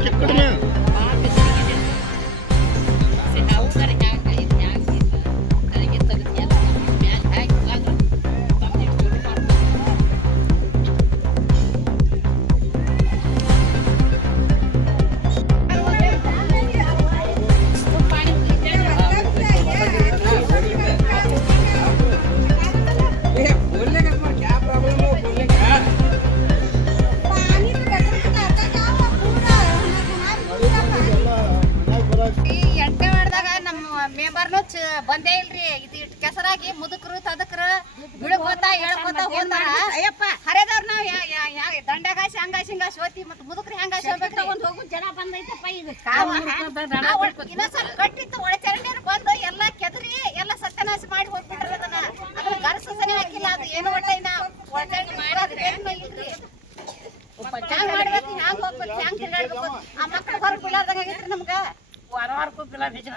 Ты ಮುದುಕರು ತದಕರು ಬಿಳ್ಕೋತ ಹೇಳ್ಕೋತ ಹೋದಾರ. ಅಯ್ಯಪ್ಪ ಹರಿದವ್ರ ನಾವ್ ದಂಡಗಾಸಿ ಹಂಗಾಸಿ ಹಿಂಗಾಸಿ ಹೋತಿ ಮತ್ತ ಮುದುಕ್ರಿ ಹಂಗಾಸಿ ಹೋಗ್ಬೇಕ್ರಿ ಹೋಗು ಜನ ಬಂದೈತಪ್ಪ ಈಗ. ಇನ್ನೊಂದ್ಸಲ ಕಟ್ಟಿತ್ತು ಒಳಚರಂಡಿಯರು ಬಂದು ಎಲ್ಲಾ ಕೆದರಿ ಎಲ್ಲಾ ಸತ್ಯನಾಶ ಮಾಡಿ ಹೋಗ್ಬಿಟ್ರ ಅದನ್ನ. ಅದನ್ನ ಗರಸನೆ ಹಾಕಿಲ್ಲ ಅದು ಏನು ಇನ್ನ ಒಳಚರಂಡಿ ಮಾಡಿದ್ರೆ ಹ್ಯಾಂಗ್ ಮಾಡ್ಬೇಕು ಹ್ಯಾಂಗ್ ಹೋಗ್ಬೇಕು ಹ್ಯಾಂಗ್ ತಿರ್ಗಾಡ್ಬೇಕು? ಆ ಮಕ್ಳು ಹೊರಗೆ ಬಿಡಾರ್ದಂಗ ಆಗೈತ್ರಿ ನಮ್ಗ. ವಾರ ವಾರಕ್ಕೂ ಬಿಜನ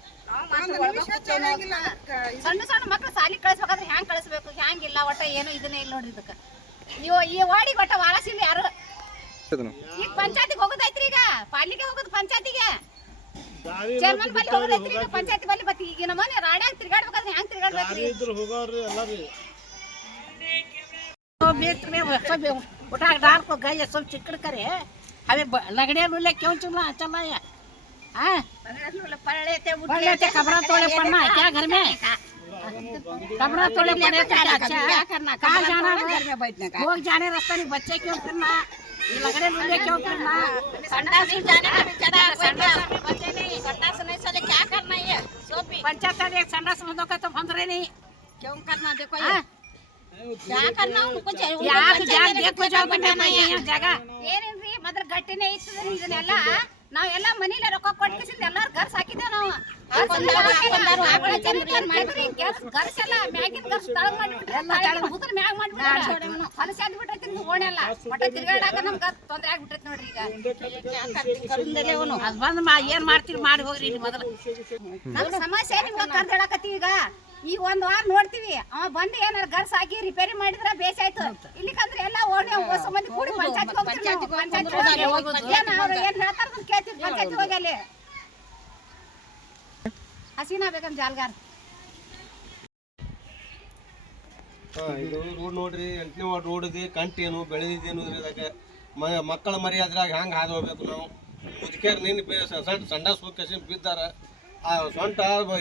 ಸಣ್ಣ ಸಣ್ಣ ಮಕ್ಳು ಸಾಲಿ ಕಳಿಸ್ಬೇಕಾದ್ರೆ ಹ್ಯಾಂಗ್ ಕಳಿಸ್ಬೇಕು ಹ್ಯಾಂಗ್ ಇಲ್ಲ ಒಟ್ಟ ಏನು ಇದನ್ನೇ ಇಲ್ಲ ನೋಡ್ರಿ ಇದಕ್ಕ ನೀವು ಈ ವಾಡಿಗೆ ಒಟ್ಟ ವಾರಸಿಲ್ಲ ಯಾರು ಅದನ್ನ ಈಗ ಪಂಚಾಯತಿಗೆ ಹೋಗೋದೈತ್ರಿ ಈಗ ಪಾಲಿಗೆ ಹೋಗೋದು ಪಂಚಾಯತಿಗೆ ಚೇರ್ಮನ್ ಬಲ್ಲಿ ಹೋಗೋದೈತ್ರಿ ಈಗ ಪಂಚಾಯತಿ ಬಲ್ಲಿ ಬತ್ತಿ ಈಗ ನಮ್ಮನೆ ರಾಡ್ಯಾಗ ತಿರ್ಗಾಡ್ಬೇಕಾದ್ರೆ ಹ್ಯಾಂಗ್ ತಿರ್ಗಾಡ್ಬೇಕ್ರಿ बेच में सब उठा डाल को गए सब चिकड़ करे हमें लगड़े लुले क्यों चला चला है हाँ पढ़े थे पढ़े थे कपड़ा तोड़े पड़ना है क्या घर में कपड़ा तोड़े पड़े तो क्या अच्छा करना कहाँ जाना है? घर में बैठने का लोग जाने रास्ते में बच्चे क्यों फिरना ये लगड़े लुले क्यों फिरना संडास में जाने का बेचारा संडास में बच्चे नहीं संडास नहीं सजे क्या करना है सोपी पंचायत वाले एक संडास में धोखा तो बंद रहे नहीं क्यों करना देखो ये हाँ? क्या करना उनको चाहिए यहाँ पे जाके देखो जाओ करना नहीं है यहाँ जगह ಏನೇನ್ರಿ ಮೊದಲ ಗಟ್ಟಿನೇ ಇರ್ತದ್ರಿ ಇದನ್ನೆಲ್ಲ ನಾವೆಲ್ಲ ಮನೇಲಿ ರೊಕ್ಕ ಕೊಟ್ಕಿಸಿಂದ ಎಲ್ಲಾರು ಗರ್ಸ್ ಹಾಕಿದ್ದೇವೆ ನಾವು. ಗರ್ಸ್ ಎಲ್ಲ ಮ್ಯಾಗಿನ ಗರ್ಸ್ ತಳಗ್ ಮಾಡ್ಬಿಟ್ರೆ. ಹುದ್ರ ಮ್ಯಾಗ ಮಾಡ್ಬಿಟ್ರೆ. ಹೊಲಸಿ ಬಿಟ್ಟೈತಿ ಓಣೆಲ್ಲ ಒಟ್ಟ ತಿರ್ಗಾಡಾಕ ನಮ್ಗ ತೊಂದ್ರೆ ಆಗ್ಬಿಟ್ಟೈತಿ ನೋಡ್ರಿ ಈಗ. ಅದು ಬಂದು ಮಾ ಏನ್ ಮಾಡ್ತೀರಿ ಮಾಡಿ ಹೋಗ್ರಿ ಮೊದಲು. ನಮ್ ಸಮಸ್ಯೆ ನಿಮ್ಗ ಕರ್ದಾಡಕತ್ತೀವಿ ಈಗ? ಈಗ ಒಂದ್ ವಾರ ನೋಡ್ತೀವಿ. ಅವ ಬಂದು ಏನಾರ ಗರ್ಸ್ ಹಾಕಿ ರಿಪೇರಿ ಮಾಡಿದ್ರ ಬೇಸಾಯ್ತು. ಇಲ್ಲಿಕಂದ್ರೆ ಎಲ್ಲ ಓಣಿ ಹೊಸ ಮಂದಿ ಕೂಡಿ ಪಂಚಾಯತ್ ಅವ್ರು ಏನ್ ಹೇಳ್ತಾರ ಕೇಳ್ತೀವಿ. ಪಂಚಾಯತ್ ಹೋಗಿ ಅಲ್ಲಿ. ಹಸೀನಾ ಬೇಕಂತ ಜಾಲ್ಗಾರ್. ಹಾ, ಇದು ರೋಡ್ ನೋಡ್ರಿ ಎಂಟನೇ ವಾರ್ಡ್ ರೋಡ್ ಇದೆ. ಕಂಟೇನು ಬೆಳೆದಿದ್ದೇನು ಇದ್ರಾಗ. ಮ ಮಕ್ಕಳ ಮರ್ಯಾದ್ರಾಗ ಹ್ಯಾಂಗ ಹಾದು ಹೋಗ್ಬೇಕು ನಾವು? ಮುದುಕಿಯರ್ ನಿನ್ನ ಸಣ್ಣ ಸಂಡಾಸ್ ಹೋಗಿ ಬಿದ್ದಾರ. ಆ ಸೊಂಟ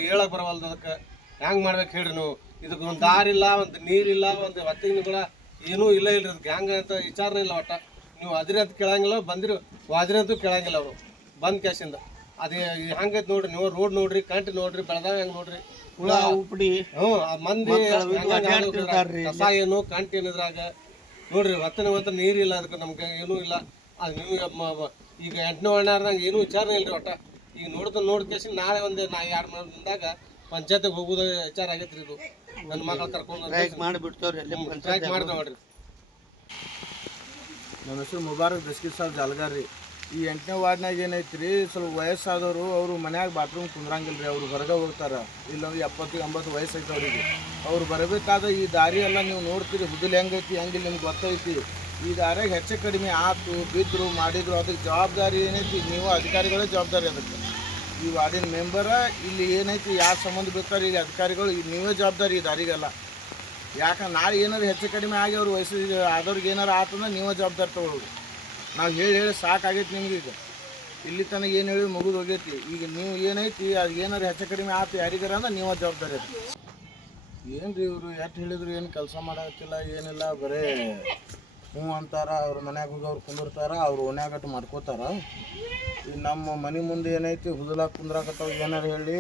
ಹೇಳಕ್ ಬರವಲ್ದು ಅದಕ್ಕೆ. ಹ್ಯಾಂಗೆ ಮಾಡ್ಬೇಕು ಹೇಳ್ರಿ ನೀವು? ಇದಕ್ಕೆ ಒಂದು ದಾರಿ ಇಲ್ಲ ಒಂದು ನೀರಿಲ್ಲ ಒಂದು ಹೊತ್ತಿಗಳ ಏನೂ ಇಲ್ಲ ಇಲ್ರಿ. ಅದಕ್ಕೆ ಗ್ಯಾಂಗ್ ಅಂತ ವಿಚಾರನೇ ಇಲ್ಲ ಒಟ್ಟ. ನೀವು ಅದ್ರಿ ಅಂತ ಕೇಳಂಗಿಲ್ಲ ಬಂದಿರಿ ವಾದ್ರಿ ಅಂತೂ ಕೇಳಂಗಿಲ್ಲ ಅವರು ಬಂದ್ ಕ್ಯಾಶಿಂದ ಅದು ಹೆಂಗೈತೆ ನೋಡ್ರಿ ನೀವು ರೋಡ್ ನೋಡ್ರಿ ಕಂಟಿ ನೋಡ್ರಿ ಬೆಳೆದಾಗ ಹೆಂಗೆ ನೋಡ್ರಿ. ಹುಳ ಉಪ್ಡಿ ಹ್ಞೂ ಆ ಮಂದಿ ಕಸ ಏನು ಕಂಟಿ ಏನಿದ್ರಾಗ ನೋಡ್ರಿ ಒತ್ತನ ಹೊತ್ತ ನೀರಿಲ್ಲ ಅದಕ್ಕೆ ನಮ್ಗೆ ಏನೂ ಇಲ್ಲ. ಅದು ನೀವು ಈಗ ಎಂಟನೇ ಒಣ್ಣಾರ್ದಾಗ ಏನೂ ವಿಚಾರನೇ ಇಲ್ರಿ ಒಟ್ಟ. ಈಗ ನೋಡ್ತಾ ನೋಡ್ಕೇಸಿ ನಾಳೆ ಒಂದು ನಾ ಎರಡು ದಿನದಾಗ ಪಂಚಾಯತಿಗೆ ಹೋಗುದ ವಿಚಾರ ಆಗೈತ್ರಿ ಇದು. ನನ್ನ ಮಕ್ಕಳು ಕರ್ಕೊಂಡು ನನ್ನ ಮಾಡ್ತಾವ ನೋಡ್ರಿ ನಮ್ಮ ಹೆಸರು ಮುಬಾರಕ್ ದಸ್ಕಿ ಸಾಬ್ ಜಾಲ್ಗಾರ್ ರೀ ಈ ಎಂಟನೇ ವಾರ್ಡ್ನಾಗ ಏನೈತ್ರಿ ರೀ ಸ್ವಲ್ಪ ವಯಸ್ಸಾದವರು ಅವರು ಮನ್ಯಾಗ ಬಾತ್ರೂಮ್ ಕುಂದ್ರಂಗಿಲ್ಲ ರೀ ಅವ್ರು ಹೊರಗೆ ಹೋಗ್ತಾರ. ಇಲ್ಲಂದ್ರೆ ಎಪ್ಪತ್ತು ಎಂಬತ್ತು ವಯಸ್ಸು ಐತೆ ಅವ್ರಿಗೆ. ಅವ್ರು ಬರಬೇಕಾದ ಈ ದಾರಿ ಎಲ್ಲ ನೀವು ನೋಡ್ತೀರಿ ಹುದುಲ್ ಹೆಂಗೈತಿ ಹೆಂಗಿಲ್ಲ ನಿಮ್ಗೆ ಗೊತ್ತೈತಿ. ಈ ದಾರಿಯಾಗ ಹೆಚ್ಚು ಕಡಿಮೆ ಆತು ಬಿದ್ದರು ಮಾಡಿದ್ರು ಅದಕ್ಕೆ ಜವಾಬ್ದಾರಿ ಏನೈತಿ? ನೀವು ಅಧಿಕಾರಿಗಳೇ ಜವಾಬ್ದಾರಿ ಅದಕ್ಕೆ. ಈ ವಾರ್ಡಿನ ಮೆಂಬರ ಇಲ್ಲಿ ಏನೈತಿ, ಯಾರು ಸಂಬಂಧ ಬೇಕಾದ್ರೆ ಇಲ್ಲಿ ಅಧಿಕಾರಿಗಳು ಈಗ ನೀವೇ ಜವಾಬ್ದಾರಿ ಈ ದಾರಿಗೆಲ್ಲ ಯಾಕಂದ್ರೆ ನಾಳೆ ಏನಾರು ಹೆಚ್ಚು ಕಡಿಮೆ ಆಗಿ ಅವ್ರು ವಯಸ್ಸು, ಆದವ್ರಿಗೆ ಏನಾರು ಆತಂದ್ರೆ ನೀವೇ ಜವಾಬ್ದಾರಿ ತಗೊಳ್ಳೋದು. ನಾವು ಹೇಳಿ ಹೇಳಿ ಸಾಕಾಗೈತಿ ನಿಮ್ಗೆ ಈಗ. ಇಲ್ಲಿ ತನಕ ಏನು ಹೇಳಿ ಮುಗಿದು ಹೋಗೈತಿ. ಈಗ ನೀವು ಏನೈತಿ, ಅದು ಏನಾರು ಹೆಚ್ಚು ಕಡಿಮೆ ಆತು ಯಾರಿಗಾರ ಅಂದ್ರೆ ನೀವೇ ಜವಾಬ್ದಾರಿ ಏನು ರೀ ಇವರು, ಎಷ್ಟು ಹೇಳಿದ್ರು ಏನು ಕೆಲಸ ಮಾಡತ್ತಿಲ್ಲ ಏನಿಲ್ಲ, ಬರೇ ಹ್ಞೂ ಅಂತಾರ, ಅವ್ರ ಮನ್ಯಾಗ ಹೋಗಿ ಅವ್ರು ಕುಂದಿರ್ತಾರ, ಅವ್ರು ಓಣ್ಯಾಗಟ್ಟು ಮಾಡ್ಕೋತಾರ. ಈ ನಮ್ಮ ಮನೆ ಮುಂದೆ ಏನೈತಿ ಹುದಲಾಕ ಕುಂದ್ರಾಕತ್ತಾವ ಏನಾರ ಹೇಳಿ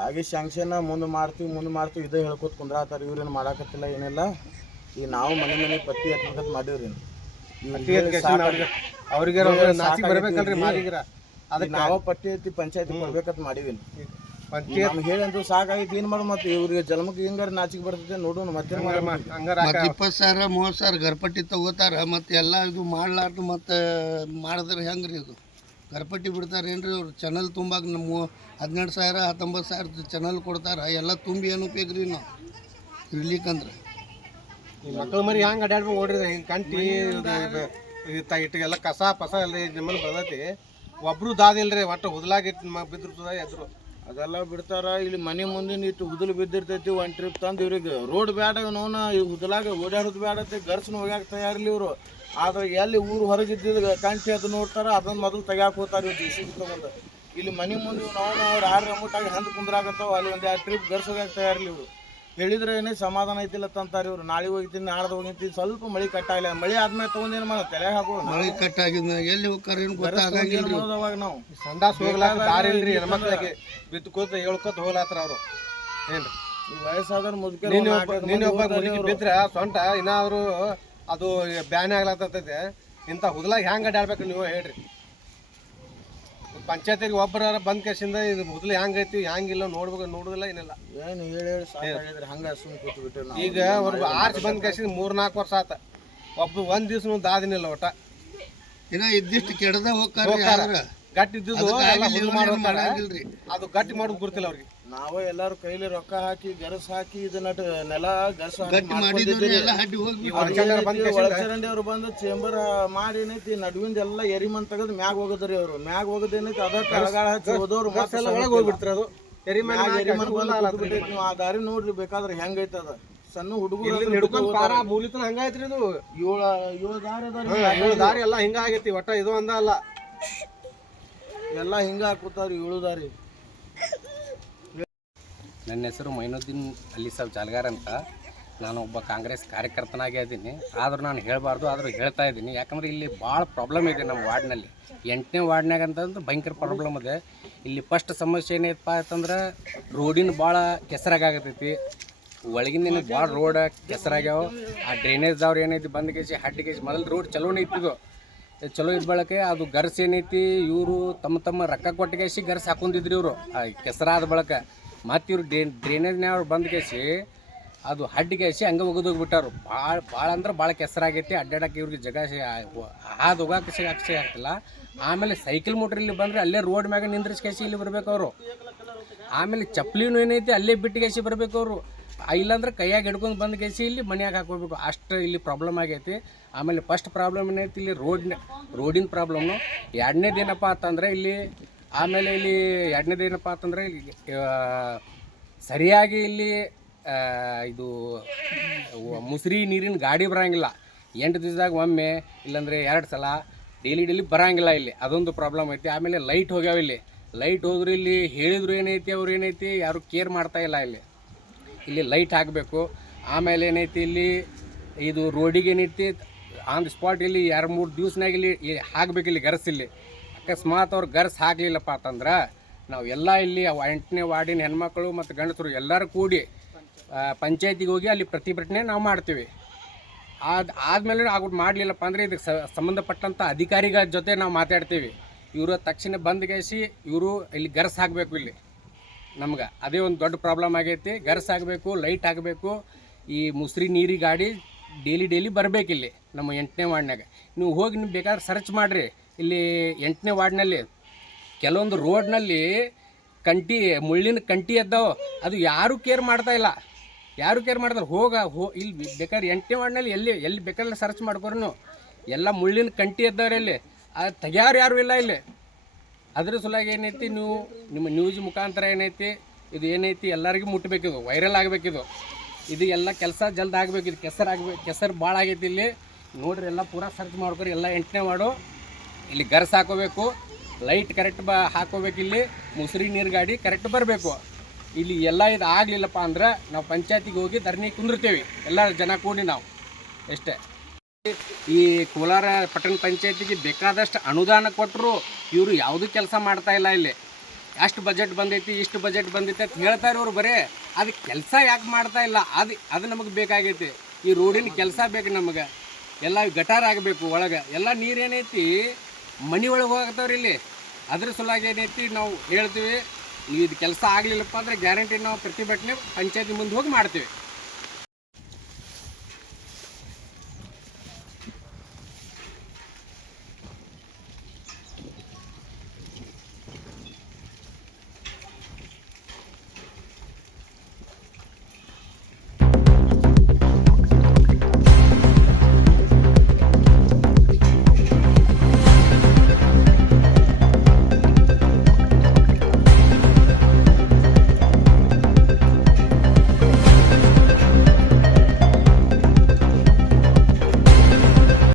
ಆಗಿ ಶಾಂಕ್ಷನ್ ಮುಂದೆ ಮಾಡ್ತೀವಿ ಮುಂದೆ ಮಾಡ್ತೀವಿ ಇದೇ ಹೇಳ್ಕೊತ ಕುಂದ್ರಾತಾರ ಇವ್ರೇನು ಮಾಡಾಕತ್ತಿಲ್ಲ ಏನಿಲ್ಲ. ಈಗ ನಾವು ಮನೆ ಮನೆ ಪಟ್ಟಿ ಹತ್ಬೇಕಂತ ಮಾಡೀವ್ರಿ ಅವ್ರಿಗೆ ಅದಕ್ಕೆ ನಾವು ಪಟ್ಟಿ ಐತಿ ಪಂಚಾಯತಿ ಕೊಡ್ಬೇಕಂತ ಮಾಡೀವಿ ಹೇಳಂದ್ರು ನಮ್ಗೆ ಏನ್ ಮಾಡೋದು ಮತ್ತೆ? ಇವ್ರಿಗೆ ಜನ್ಮಕ್ಕೆ ಹಿಂಗಾರ ನಾಚಿಗೆ ಬರ್ತೈತೆ ನೋಡೋಣ ಮತ್ತೆ ಹಂಗಾರ ಮತ್ತು ಇಪ್ಪತ್ತು ಸಾವಿರ ಮೂವತ್ತು ಸಾವಿರ ಗರ್ಪಟ್ಟಿ ತಗೋತಾರ ಮತ್ತೆ ಎಲ್ಲ ಇದು ಮಾಡ್ಲಾರ್ದು ಮತ್ತೆ ಮಾಡಿದ್ರೆ ಹೆಂಗ್ರಿ ಇದು? ಗರ್ಪಟ್ಟಿ ಬಿಡ್ತಾರೆ ಏನ್ರಿ ಅವ್ರು? ಚಾನಲ್ ತುಂಬಾಕ ನಮ್ಮ ಹದಿನೆಂಟು ಸಾವಿರ ಹತ್ತೊಂಬತ್ತು ಸಾವಿರ ಚಾನಲ್ ಕೊಡ್ತಾರೆ. ಎಲ್ಲ ತುಂಬಿ ಏನು ಉಪಯೋಗ ರೀ ನಾವು ಇರ್ಲಿಕ್ಕಂದ್ರೆ ಮಕ್ಕಳು ಮರಿ ಹೆಂಗೆ ಅಡ್ಯಾಡ್ಬೇಕು ನೋಡ್ರಿ ಹಿಂಗೆ ಕಂಟಿ ಇಟ್ಟಿಗೆಲ್ಲ ಕಸ ಪಸ ಎಲ್ಲ ನಿಮ್ಮಲ್ಲಿ ಬರ್ತೈತಿ. ಒಬ್ರು ದಾದಿಲ್ರಿ ಒಟ್ಟು ಹುದಲಾಗಿಟ್ಟು ಬಿದ್ದಿರ್ತದ ಎದ್ರು. ಅದೆಲ್ಲ ಬಿಡ್ತಾರ. ಇಲ್ಲಿ ಮನೆ ಮುಂದಿನ ಇಟ್ಟು ಹುದಲು ಬಿದ್ದಿರ್ತೈತಿ ಒನ್ ಟ್ರಿಪ್ ತಂದು ಇವ್ರಿಗೆ. ರೋಡ್ ಬ್ಯಾಡ ನೋನ ಈ ಹುದಲಾಗ ಓಡಾಡೋದು ಬ್ಯಾಡತ್ತೆ ಗರ್ಸ್ನ ಗರ್ಸನ ಹೋಗ್ಯಾಕ ತಯಾರಿಲ್ಲ ಇವರು. ಆದ್ರೆ ಎಲ್ಲಿ ಊರು ಹೊರಗಿದ್ದಿದ್ದು ಕಂಟಿ ಅದು ನೋಡ್ತಾರ ಅದನ್ನ ಮೊದಲು ತೆಗ್ಯಾಕ ಹೋಗ್ತಾರೆ ಇವ್ರು ಜಿ ಸಿ ಬಿ ತಗೊಂಡು. ಇಲ್ಲಿ ಮನೆ ಮುಂದೆ ನಾವು ಅವ್ರು ಆರು ಅಮೌಂಟಾಗಿ ಹಂದು ಕುಂದ್ರಾಗತ್ತವ ಅಲ್ಲಿ ಒಂದು ಎರಡು ಟ್ರಿಪ್ ಗರ್ಸೋದಾಗ ತಯಾರಿಲ್ಲ ಇವರು. ಹೇಳಿದ್ರೆ ಏನೇ ಸಮಾಧಾನ ಐತಿಲ್ಲ ಅಂತಾರೆ ಇವ್ರು. ನಾಳೆ ಹೋಗಿದ್ದೀನಿ ನಾಡ್ದು ಹೋಗಿದ್ದೀನಿ ಸ್ವಲ್ಪ ಮಳೆ ಕಟ್ಟಾಗಿಲ್ಲ ಮಳೆ ಆದ್ಮೇಲೆ ತಗೊಂಡೇನು ಮಾಡ ತಲೆ ಹಾಕೋ ಮಳೆ ಕಟ್ಟಾಗಿದ್ದ ಎಲ್ಲಿ ಹೋಗ್ತಾರೆ ಏನು ಗೊತ್ತಾಗಂಗಿಲ್ಲ ರೀ ಅವಾಗ ನಾವು? ಸಂಡಾಸ್ ಹೋಗ್ಲಾಕ ದಾರಿ ಇಲ್ರಿ ಹೆಣ್ಮಕ್ಳಿಗೆ. ಬಿತ್ಕೋತ ಹೇಳ್ಕೋತ ಹೋಗ್ಲಾತ್ರ ಅವ್ರು. ಏನ್ರಿ? ಈ ವಯಸ್ಸಾದ್ರ ಮುದುಕರು ನೀನು ಒಬ್ಬ. ಬಿದ್ರೆ ಸೊಂಟ ಇನ್ನಾದ್ರು ಅದು ಬ್ಯಾನೆ ಆಗ್ಲತ್ತೈತೆ ಇಂಥ ಹುದ್ಲಾಗ ಹ್ಯಾಂಗ ಅಡ್ಡಾಡ್ಬೇಕು ನೀವು ಹೇಳ್ರಿ. ಪಂಚಾಯತಿಗೆ ಒಬ್ಬರ ಬಂದ್ ಕೇಸಿಂದ ಇದು ಮೊದಲು ಹೆಂಗೈತಿ ಹೆಂಗಿಲ್ಲ ನೋಡ್ಬೇಕು ನೋಡುದಿಲ್ಲ ಏನಿಲ್ಲ. ಏನು ಹೇಳಿ ಹಂಗ ಈಗ ಅವ್ರಿಗೆ ಆರ್ಚ್ ಬಂದ್ ಕೇಸಿಂದ ಮೂರ್ ನಾಲ್ಕು ವರ್ಷ ಆತ. ಒಬ್ಬ ಒಂದ್ ದಿವ್ಸ ದಾದಿನಿಲ್ಲ ಒಟ್ಟ. ಇನ್ನ ಇದ್ದಿಷ್ಟು ಕೆಡದ ಹೋಗ್ತಾರೆ. ಗಟ್ಟಿ ಇದ್ದಿದ್ದು. ಅದು ಗಟ್ಟಿ ಮಾಡೋದು ಗೊತ್ತಿಲ್ಲ ಅವ್ರಿಗೆ. ನಾವೇ ಎಲ್ಲಾರು ಕೈಲಿ ರೊಕ್ಕ ಹಾಕಿ ಗರಸ್ ಹಾಕಿ ಇದನ್ನ ನೆಲ ಗರಸ್ ಬಂದ್ ಅವ್ರು ಬಂದು ಚೇಂಬರ್ ಮಾಡಿ ಏನೈತಿ ನಡುವಿಂದ ಎಲ್ಲ ಎರಿಮನ್ ತೆಗೆದು ಮ್ಯಾಗ ಹೋಗದ್ರಿ ಅವ್ರು. ಮ್ಯಾಗ ಹೋಗದೇನೈತಿ ಅದ ಕೆಳಗಾಳ ಹಚ್ಚಿ ಹೋದವ್ರು ಒಳಗೆ ಹೋಗ್ಬಿಡ್ತಾರೆ ಅದು. ಎರಿಮನ್ ಬಂದು. ನೀವು ಆ ದಾರಿ ನೋಡ್ರಿ ಬೇಕಾದ್ರೆ ಹೆಂಗೈತೆ ಅದ. ಸಣ್ಣ ಹುಡುಗರು ಇಲ್ಲಿ ಹಿಡ್ಕೊಂಡ್ ಪಾರ ಮೂಲಿತನ ಹಂಗಾಯ್ತ್ರಿ ಇದು. ಏಳ ಏಳು ದಾರಿ ಹಾ, ದಾರಿ ಎಲ್ಲ ಹಿಂಗ ಆಗೈತಿ ಒಟ್ಟ ಇದು ಅಂದ ಅಲ್ಲ. ಎಲ್ಲ ಹಿಂಗ ಹಾಕುತ್ತಾರ ಏಳು ದಾರಿ. ನನ್ನ ಹೆಸರು ಮೈನುದ್ದೀನ್ ಅಲಿ ಸಾಬ್ ಜಾಲ್ಗಾರ್ ಅಂತ. ನಾನು ಒಬ್ಬ ಕಾಂಗ್ರೆಸ್ ಕಾರ್ಯಕರ್ತನಾಗೇ ಇದ್ದೀನಿ. ಆದರೂ ನಾನು ಹೇಳಬಾರ್ದು, ಆದರೂ ಹೇಳ್ತಾ ಇದ್ದೀನಿ. ಯಾಕಂದ್ರೆ ಇಲ್ಲಿ ಭಾಳ ಪ್ರಾಬ್ಲಮ್ ಇದೆ ನಮ್ಮ ವಾರ್ಡ್ನಲ್ಲಿ. ಎಂಟನೇ ವಾರ್ಡ್ನಾಗ ಅಂತಂದ್ರೆ ಭಯಂಕರ ಪ್ರಾಬ್ಲಮ್ ಇದೆ. ಇಲ್ಲಿ ಫಸ್ಟ್ ಸಮಸ್ಯೆ ಏನೈತಪ್ಪ ಅಂತಂದ್ರೆ ರೋಡಿನ ಭಾಳ ಕೆಸರಾಗತೈತಿ ಒಳಗಿಂದ ಭಾಳ ರೋಡ್ ಕೆಸರಾಗ್ಯಾವ. ಆ ಡ್ರೈನೇಜ್ದವ್ರು ಏನೈತಿ ಬಂದ್ ಕೇಸಿ ಹಡ್ಡಿ ಕೆಜಿ ಮೊದಲು ರೋಡ್ ಚಲೋನೇ ಇತ್ತು ಚಲೋ ಇದ್ದ ಬಳಕೆ ಅದು ಗರ್ಸ್ ಏನೈತಿ, ಇವರು ತಮ್ಮ ತಮ್ಮ ರೊಕ್ಕ ಕೊಟ್ಟಿಗೆ ಗರ್ಸ್ ಹಾಕೊಂಡಿದ್ರು ಇವರು. ಕೆಸರಾದ ಬಳಕ. ಮತ್ತು ಇವ್ರು ಡ್ರೈನ್ ಡ್ರೈನೇಜ್ನವ್ರು ಬಂದು ಕೇಸಿ, ಅದು ಹಡ್ಡಿಗೆಸಿ ಹಂಗೆ ಒಗದೋಗ್ಬಿಟ್ಟಾರು ಭಾಳ ಭಾಳ ಅಂದ್ರೆ ಭಾಳ ಕೆಸರಾಗೈತಿ ಅಡ್ಡಾಡಕ್ಕೆ ಇವ್ರಿಗೆ ಜಗ ಹಾದು ಹೋಗಕ್ಕೆ ಸಿಗಾಕ್ಷಿ ಆಗ್ತಿಲ್ಲ. ಆಮೇಲೆ ಸೈಕಲ್ ಮೋಟ್ರ್ ಇಲ್ಲಿ ಬಂದರೆ ಅಲ್ಲೇ ರೋಡ್ ಮ್ಯಾಗ ನಿಂದ್ರಿಸ್ಕೇಸಿ ಇಲ್ಲಿ ಬರ್ಬೇಕು ಅವರು. ಆಮೇಲೆ ಚಪ್ಪಲಿನೂ ಏನೈತಿ, ಅಲ್ಲೇ ಬಿಟ್ಗ್ಯಾಸಿ ಬರಬೇಕು ಅವರು. ಇಲ್ಲಾಂದ್ರೆ ಕೈಯಾಗ ಹಿಡ್ಕೊಂಡು ಬಂದು ಕೇಸಿ ಇಲ್ಲಿ ಮನೆಯಾಗ ಹಾಕೋಬೇಕು ಅಷ್ಟು ಇಲ್ಲಿ ಪ್ರಾಬ್ಲಮ್ ಆಗೈತಿ. ಆಮೇಲೆ ಫಸ್ಟ್ ಪ್ರಾಬ್ಲಮ್ ಏನೈತಿ, ಇಲ್ಲಿ ರೋಡ್ ರೋಡಿನ ಪ್ರಾಬ್ಲಮ್ಮು ಎರಡನೇದೇನಪ್ಪ ಅಂತಂದ್ರೆ ಇಲ್ಲಿ ಆಮೇಲೆ ಇಲ್ಲಿ ಎರಡನೇದು ಏನಪ್ಪ ಅಂತಂದ್ರೆ ಸರಿಯಾಗಿ ಇಲ್ಲಿ ಇದು ಮುಸ್ರಿ ನೀರಿನ ಗಾಡಿ ಬರೋಂಗಿಲ್ಲ. ಎಂಟು ದಿವಸದಾಗ ಒಮ್ಮೆ, ಇಲ್ಲಾಂದರೆ ಎರಡು ಸಲ ಡೈಲಿ ಡೈಲಿ ಬರೋಂಗಿಲ್ಲ ಇಲ್ಲಿ. ಅದೊಂದು ಪ್ರಾಬ್ಲಮ್ ಐತಿ. ಆಮೇಲೆ ಲೈಟ್ ಹೋಗ್ಯಾವ ಇಲ್ಲಿ. ಲೈಟ್ ಹೋದ್ರೆ ಇಲ್ಲಿ ಹೇಳಿದ್ರು ಏನೈತಿ, ಅವ್ರು ಏನೈತಿ, ಯಾರು ಕೇರ್ ಮಾಡ್ತಾ ಇಲ್ಲ ಇಲ್ಲಿ. ಇಲ್ಲಿ ಲೈಟ್ ಹಾಕಬೇಕು. ಆಮೇಲೆ ಏನೈತಿ ಇಲ್ಲಿ, ಇದು ರೋಡಿಗೆ ಏನೈತಿ ಆನ್ ದಿ ಸ್ಪಾಟ್ ಇಲ್ಲಿ ಎರಡು ಮೂರು ದಿವ್ಸನಾಗ ಇಲ್ಲಿ ಹಾಕಬೇಕು ಇಲ್ಲಿ ಗರ್ಸ್ ಇಲ್ಲಿ. ಅಕಸ್ಮಾತ್ ಅವ್ರು ಗರ್ಸ್ ಆಗಲಿಲ್ಲಪ್ಪ ಅಂತಂದ್ರೆ ನಾವು ಎಲ್ಲ ಇಲ್ಲಿ ಎಂಟನೇ ವಾರ್ಡಿನ ಹೆಣ್ಮಕ್ಳು ಮತ್ತು ಗಂಡಸರು ಎಲ್ಲರೂ ಕೂಡಿ ಪಂಚಾಯತಿಗೆ ಹೋಗಿ ಅಲ್ಲಿ ಪ್ರತಿಭಟನೆ ನಾವು ಮಾಡ್ತೀವಿ. ಅದು ಆದಮೇಲೆ ಆಗ್ಬಿಟ್ಟು ಮಾಡಲಿಲ್ಲಪ್ಪ ಅಂದರೆ ಇದಕ್ಕೆ ಸಂಬಂಧಪಟ್ಟಂಥ ಅಧಿಕಾರಿಗಳ ಜೊತೆ ನಾವು ಮಾತಾಡ್ತೀವಿ. ಇವರು ತಕ್ಷಣ ಬಂದ್ಗೇಸಿ ಇವರು ಇಲ್ಲಿ ಗರ್ಸ್ ಆಗಬೇಕು ಇಲ್ಲಿ. ನಮ್ಗೆ ಅದೇ ಒಂದು ದೊಡ್ಡ ಪ್ರಾಬ್ಲಮ್ ಆಗೈತಿ. ಗರ್ಸ್ ಆಗಬೇಕು, ಲೈಟ್ ಆಗಬೇಕು. ಈ ಮುಸ್ರಿ ನೀರಿ ಗಾಡಿ ಡೈಲಿ ಡೈಲಿ ಬರಬೇಕು ಇಲ್ಲಿ ನಮ್ಮ ಎಂಟನೇ ವಾರ್ಡ್ನಾಗ ನೀವು ಹೋಗಿ ನೀವು ಬೇಕಾದ್ರೆ ಸರ್ಚ್ ಮಾಡಿರಿ. ಇಲ್ಲಿ ಎಂಟನೇ ವಾರ್ಡ್ನಲ್ಲಿ ಕೆಲವೊಂದು ರೋಡ್ನಲ್ಲಿ ಕಂಟಿ, ಮುಳ್ಳಿನ ಕಂಟಿ ಎದ್ದಾವೆ. ಅದು ಯಾರು ಕೇರ್ ಮಾಡ್ತಾ ಇಲ್ಲ. ಯಾರು ಕೇರ್ ಮಾಡ್ತಾರೆ ಹೋಗ, ಹೋ, ಇಲ್ಲಿ ಬೇಕಾದ್ರೆ ಎಂಟನೇ ವಾರ್ಡ್ನಲ್ಲಿ ಎಲ್ಲಿ ಎಲ್ಲಿ ಬೇಕಾದ್ರೆ ಸರ್ಚ್ ಮಾಡ್ಕೊರು ಎಲ್ಲ ಮುಳ್ಳಿನ ಕಂಟಿ ಎದ್ದವ್ರೆ ಇಲ್ಲಿ. ಅದು ತೆಗ್ಯಾರು ಯಾರು ಇಲ್ಲ ಇಲ್ಲಿ. ಅದ್ರ ಸಲುವಾಗಿ ಏನೈತಿ ನೀವು, ನಿಮ್ಮ ನ್ಯೂಸ್ ಮುಖಾಂತರ ಏನೈತಿ, ಇದು ಏನೈತಿ ಎಲ್ಲರಿಗೂ ಮುಟ್ಟಬೇಕಿದು ವೈರಲ್ ಆಗಬೇಕಿದು. ಇದು ಎಲ್ಲ ಕೆಲಸ ಜಲ್ದಿ ಆಗ್ಬೇಕು, ಇದು ಕೆಸರು ಆಗಬೇಕು ಕೆಸರು ಭಾಳ ಆಗೈತಿ ಇಲ್ಲಿ. ನೋಡ್ರಿ ಎಲ್ಲ ಪೂರಾ ಸರ್ಚ್ ಮಾಡ್ಕೊರಿ, ಎಲ್ಲ ಎಂಟನೇ ಮಾಡು ಇಲ್ಲಿ ಗರ್ಸ್ ಹಾಕೋಬೇಕು ಲೈಟ್ ಕರೆಕ್ಟ್ ಬ ಹಾಕೋಬೇಕು ಇಲ್ಲಿ, ಮುಸುರಿ ನೀರು ಗಾಡಿ ಕರೆಕ್ಟ್ ಬರಬೇಕು. ಇಲ್ಲಿ ಎಲ್ಲ ಇದು ಆಗಲಿಲ್ಲಪ್ಪ ಅಂದ್ರೆ ನಾವು ಪಂಚಾಯತಿಗೆ ಹೋಗಿ ಧರಣಿ ಕುಂದಿರ್ತೀವಿ, ಎಲ್ಲ ಜನ ಕೂಡಿ ನಾವು. ಅಷ್ಟೇ ಈ ಕೋಲಾರ ಪಟ್ಟಣ ಪಂಚಾಯತಿಗೆ ಬೇಕಾದಷ್ಟು ಅನುದಾನ ಕೊಟ್ಟರು ಇವರು ಯಾವುದೂ ಕೆಲಸ ಮಾಡ್ತಾ ಇಲ್ಲ ಇಲ್ಲಿ. ಅಷ್ಟು ಬಜೆಟ್ ಬಂದೈತಿ, ಇಷ್ಟು ಬಜೆಟ್ ಬಂದೈತಿ ಅಂತ ಹೇಳ್ತಾರೆ ಇವರು ಬರೇ, ಅದು ಕೆಲಸ ಯಾಕೆ ಮಾಡ್ತಾ ಇಲ್ಲ, ಅದು ಅದು ನಮಗೆ ಬೇಕಾಗೈತಿ. ಈ ರೋಡಿನ ಕೆಲಸ ಬೇಕು ನಮಗೆ. ಎಲ್ಲ ಗಟಾರ ಆಗಬೇಕು ಒಳಗೆ. ಎಲ್ಲ ನೀರೇನೈತಿ ಮನೆ ಒಳಗೆ ಹೋಗ್ತಾವ್ರಿ ಇಲ್ಲಿ. ಅದ್ರ ಸಲುವಾಗಿ ಏನೈತಿ ನಾವು ಹೇಳ್ತೀವಿ, ಇದು ಕೆಲಸ ಆಗಲಿಲ್ಲಪ್ಪ ಅಂದ್ರೆ ಗ್ಯಾರಂಟಿ ನಾವು ಪ್ರತಿಭಟನೆ ಪಂಚಾಯತಿ ಮುಂದೆ ಹೋಗಿ ಮಾಡ್ತೀವಿ.